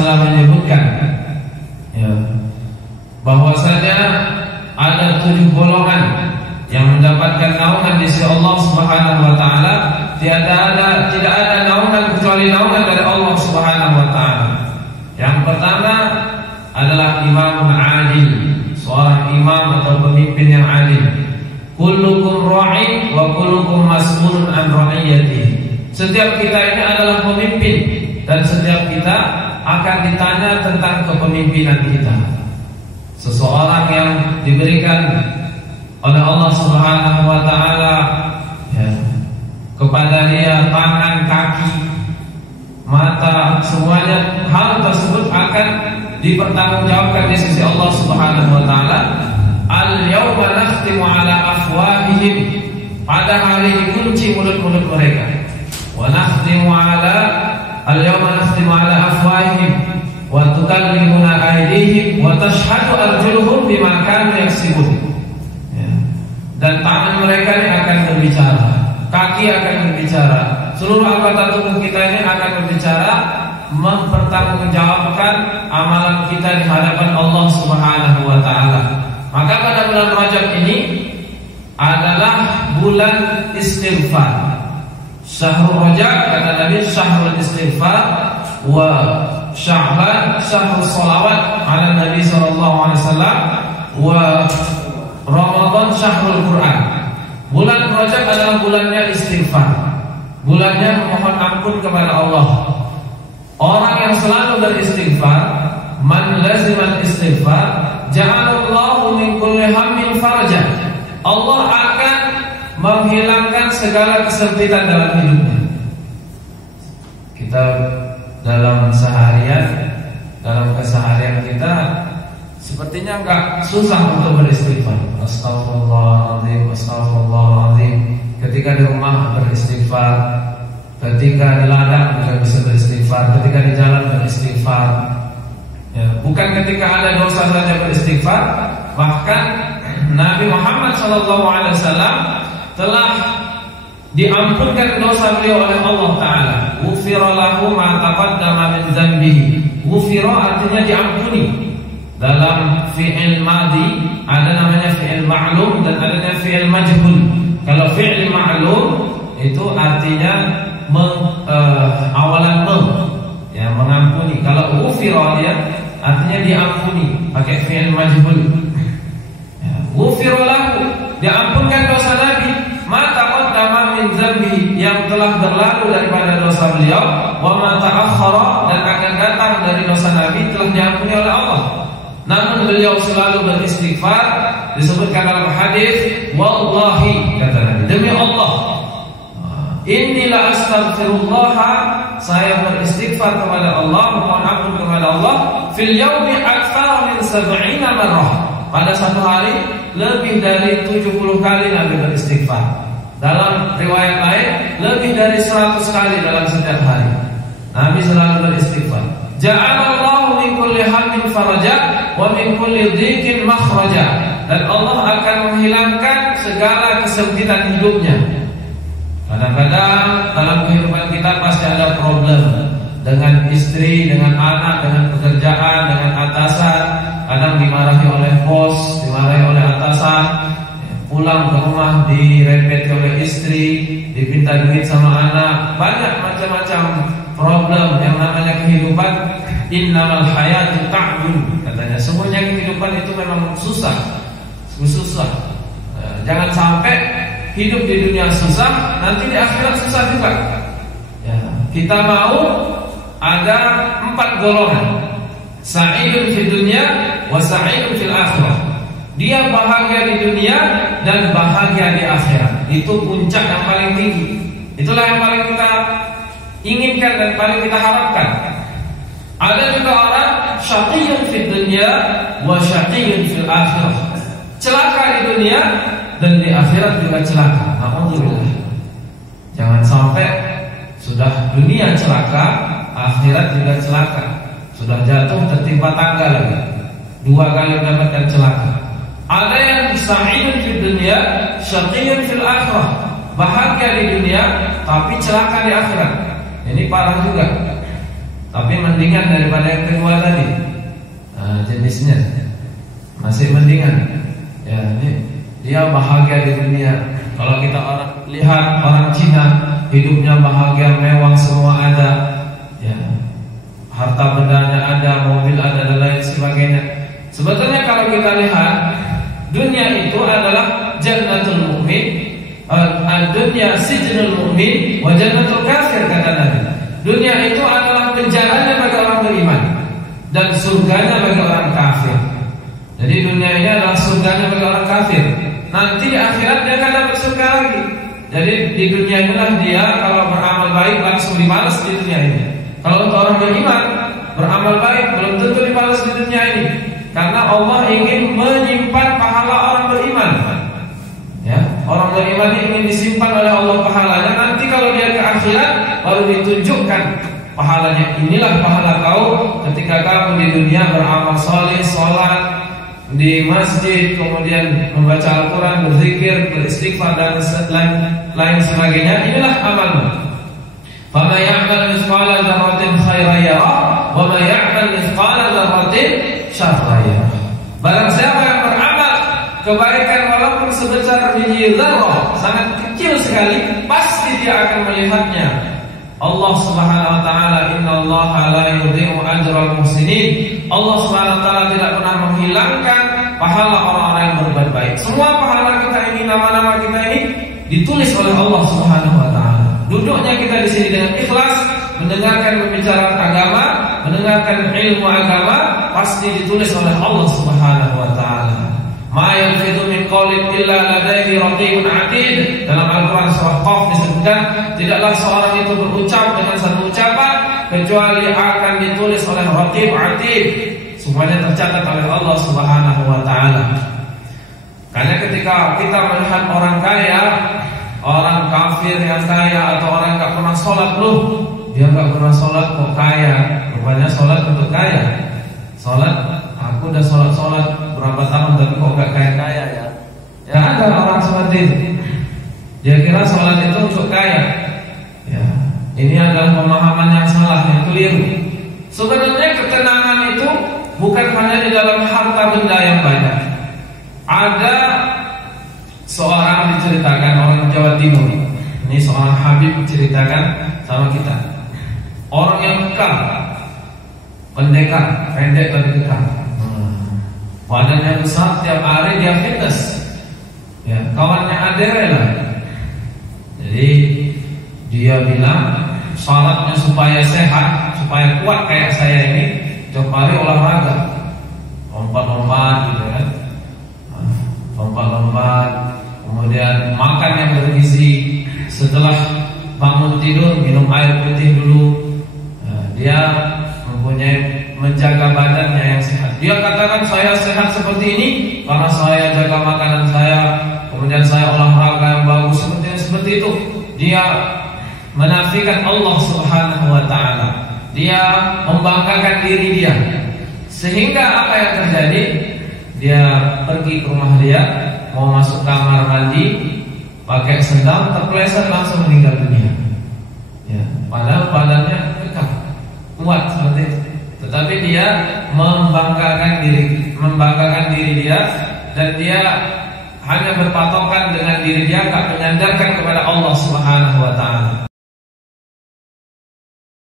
Wasallam menyebutkan ya, bahwasanya ada 7 golongan yang mendapatkan naungan di sisi Allah Subhanahu wa taala. Tidak ada naungan kecuali naungan dari Allah Subhanahu wa taala. Yang pertama adalah imamun adil, seorang imam atau pemimpin yang adil. Kullukum ra'in wa kullukum mas'ulun an ra'iyatihi. Setiap kita ini adalah pemimpin dan setiap kita akan ditanya tentang kepemimpinan kita. Seseorang yang diberikan oleh Allah Subhanahu wa taala ya, kepada dia tangan, kaki, mata, semuanya, hal tersebut akan dipertanggungjawabkan di sisi Allah Subhanahu wa taala. Al-yauma nakhtimu ala afwahihim. Pada hari dikunci mulut-mulut mereka. Wa nakhtimu ala al-yauma nakhtimu ala afwahihim wa tukallimuna aydihim wa tashhadu arjuluhum bima kanu yaksibun. Ya. Dan tangan mereka ini akan berbicara, kaki akan berbicara, seluruh anggota tubuh kita ini akan berbicara, mempertanggungjawabkan amalan kita di hadapan Allah Subhanahu wa taala. Maka pada bulan Rajab ini adalah bulan istighfar. Syahrul Rajab kata Nabi syahrul istighfar, wa Sya'ban syahrul shalawat ala Nabi sallallahu alaihi wasallam, wa Ramadan syahrul Quran. Bulan Rajab adalah bulannya istighfar, bulannya memohon ampun kepada Allah. Orang yang selalu beristighfar, man lazimal istighfar, ja'alallahu min kulli hammin faraja. Allah akan menghilangkan segala kesempitan dalam hidupnya. Kita dalam keseharian kita sepertinya enggak susah untuk beristighfar. Astagfirullahaladzim, astagfirullahaladzim. Ketika di rumah beristighfar, ketika di ladang juga bisa beristighfar, ketika di jalan beristighfar. Ya, bukan ketika ada dosa saja beristighfar, bahkan Nabi Muhammad SAW telah diampunkan dosa beliau oleh Allah Ta'ala. Ghufira lahu ma taqaddama min dzanbihi. Ghufira artinya diampuni. Dalam fi'il madhi ada namanya fi'il ma'lum dan ada fi'il majhul. Kalau fi'il ma'lum itu artinya awalan ya, mengampuni. Kalau ghufira dia artinya diampuni pakai fi'il majhul. Ya, ghufira lahu, diampunkan dosa Nabi ma taqaddama min dzanbi, yang telah berlalu daripada dosa beliau, wa ma ta'akhkhara, dan akan datang dari dosa Nabi telah diampuni oleh Allah. Namun beliau selalu beristighfar. Disebutkan dalam hadis, wallahi kata Nabi, demi Allah, Inilah astaghfirullah, saya beristighfar kepada Allah, mohon ampun kepada Allah, fil yaumi aktsara min 70 marrah. Pada satu hari lebih dari 70 kali Nabi beristighfar. Dalam riwayat lain lebih dari 100 kali dalam setiap hari Nabi selalu beristighfar. Ja'alallahu min kulli hammin faraja wa min kulli dhiqin makhraja. Dan Allah akan menghilangkan segala kesempitan hidupnya. Kadang-kadang dalam kehidupan kita pasti ada problem dengan istri, dengan anak, dengan pekerjaan, dengan atasan. Kadang dimarahi oleh bos, dimarahi oleh atasan. Pulang ke rumah direpeti oleh istri, dipinta duit sama anak. Banyak macam-macam problem yang namanya kehidupan. Innamal hayatu ta'bun, katanya semuanya kehidupan itu memang susah. Jangan sampai hidup di dunia susah, nanti di akhirat susah juga. Ya, kita mau ada 4 golongan. Sa'idun fid dunya wa sa'idun fil akhirah. Dia bahagia di dunia dan bahagia di akhirat. Itu puncak yang paling tinggi. Itulah yang paling kita inginkan dan paling kita harapkan. Ada juga orang syaqiyyun fid dunya wa syaqiyyun fil akhirah. Celaka di dunia dan di akhirat juga celaka. Alhamdulillah. Jangan sampai sudah dunia celaka, akhirat juga celaka. Sudah jatuh tertimpa tangga lagi, 2 kali mendapatkan celaka. Ada yang sa'idun fid dunya, syaqiyyun fil akhirah. Bahagia di dunia tapi celaka di akhirat. Ini parah juga. tapi mendingan daripada yang kedua tadi. Jenisnya masih mendingan. Ya, ini dia bahagia di dunia. Kalau kita lihat orang Cina, hidupnya bahagia, mewah, semua ada. Ya, harta bendanya ada, mobil ada, dan lain sebagainya. Sebetulnya kalau kita lihat, dunia itu adalah jannatul mu'min, dunia sijnul mu'min wa jannatul kafir, kata Nabi. Dunia itu adalah penjaranya bagi orang beriman dan surganya bagi orang kafir. Jadi dunia ini adalah surganya bagi orang kafir. Nanti di akhirat dia akan dapat surga lagi. Jadi di dunia inilah dia kalau beramal baik langsung dibalas di dunia ini. Kalau untuk orang beriman, beramal baik belum tentu dibalas di dunia ini. Karena Allah ingin menyimpan pahala orang beriman. Ya, orang beriman ini ingin disimpan oleh Allah pahalanya. Nanti kalau dia ke akhirat baru ditunjukkan pahalanya. Inilah pahala kau ketika kamu di dunia beramal saleh, salat di masjid, kemudian membaca Al-Quran, berzikir, beristighfar dan lain sebagainya. Inilah amalmu. Fama ya'mal mithqala dzarratin khairan yarah wa ma ya'mal mithqala dzarratin syarran yarah. Barang siapa yang beramal kebaikan walaupun sebesar biji zarrah, sangat kecil sekali, pasti dia akan melihatnya. Allah Subhanahu wa taala, innallaha la yudhi'u ajral muhsinin. Allah Subhanahu wa taala tidak pernah menghilangkan pahala orang-orang yang berbuat baik. Semua pahala kita ini, nama-nama kita ini ditulis oleh Allah Subhanahu wa taala. Duduknya kita di sini dengan ikhlas, mendengarkan pembicaraan agama, mendengarkan ilmu agama, pasti ditulis oleh Allah Subhanahu wa taala. Ma yalfidu min qawlin illa ladaihi raqibun 'atid. Dalam Al-Qur'an surah Qaf disebutkan, tidaklah seorang itu berucap dengan satu ucapan kecuali akan ditulis oleh Raqib 'Atid. Semuanya tercatat oleh Allah Subhanahu wa taala. Karena ketika kita melihat orang kaya, orang kafir yang kaya, atau orang enggak pernah sholat, dia enggak pernah sholat kok kaya. Rupanya sholat untuk kaya. Sholat, aku udah sholat berapa tahun tapi kok gak kaya-kaya ya. Ya ada orang seperti itu. Dia kira sholat itu untuk kaya. Ya, ini adalah pemahaman yang salah, yang keliru. Sebenarnya ketenangan itu bukan hanya di dalam harta benda yang banyak. Ada seorang diceritakan, orang Jawa Timur. Ini seorang Habib ceritakan sama kita. Orang yang kekal, pendekar, pendek tapi kekal. Badannya besar, tiap hari dia fitness. Ya, kawannya adere lah. Jadi dia bilang syaratnya supaya sehat, supaya kuat kayak saya ini, tiap hari olahraga, lompat-lompat gitu kan, lompat-lompat, kemudian makan yang bergizi. Setelah bangun tidur minum air putih dulu. Dia mempunyai menjaga badannya yang sehat. Dia katakan saya sehat seperti ini karena saya jaga makanan saya, kemudian saya olahraga yang bagus, seperti itu. Dia menafikan Allah Subhanahu wa taala. Dia membanggakan diri dia. Sehingga apa yang terjadi? Dia pergi ke rumah dia, mau masuk kamar mandi, pakai sendal, terpeleset langsung meninggal dunia. Ya, padahal badannya kekal, kuat seperti itu. Tetapi dia membanggakan diri dia, dan dia hanya berpatokan dengan diri dia, tak menyandarkan kepada Allah Subhanahu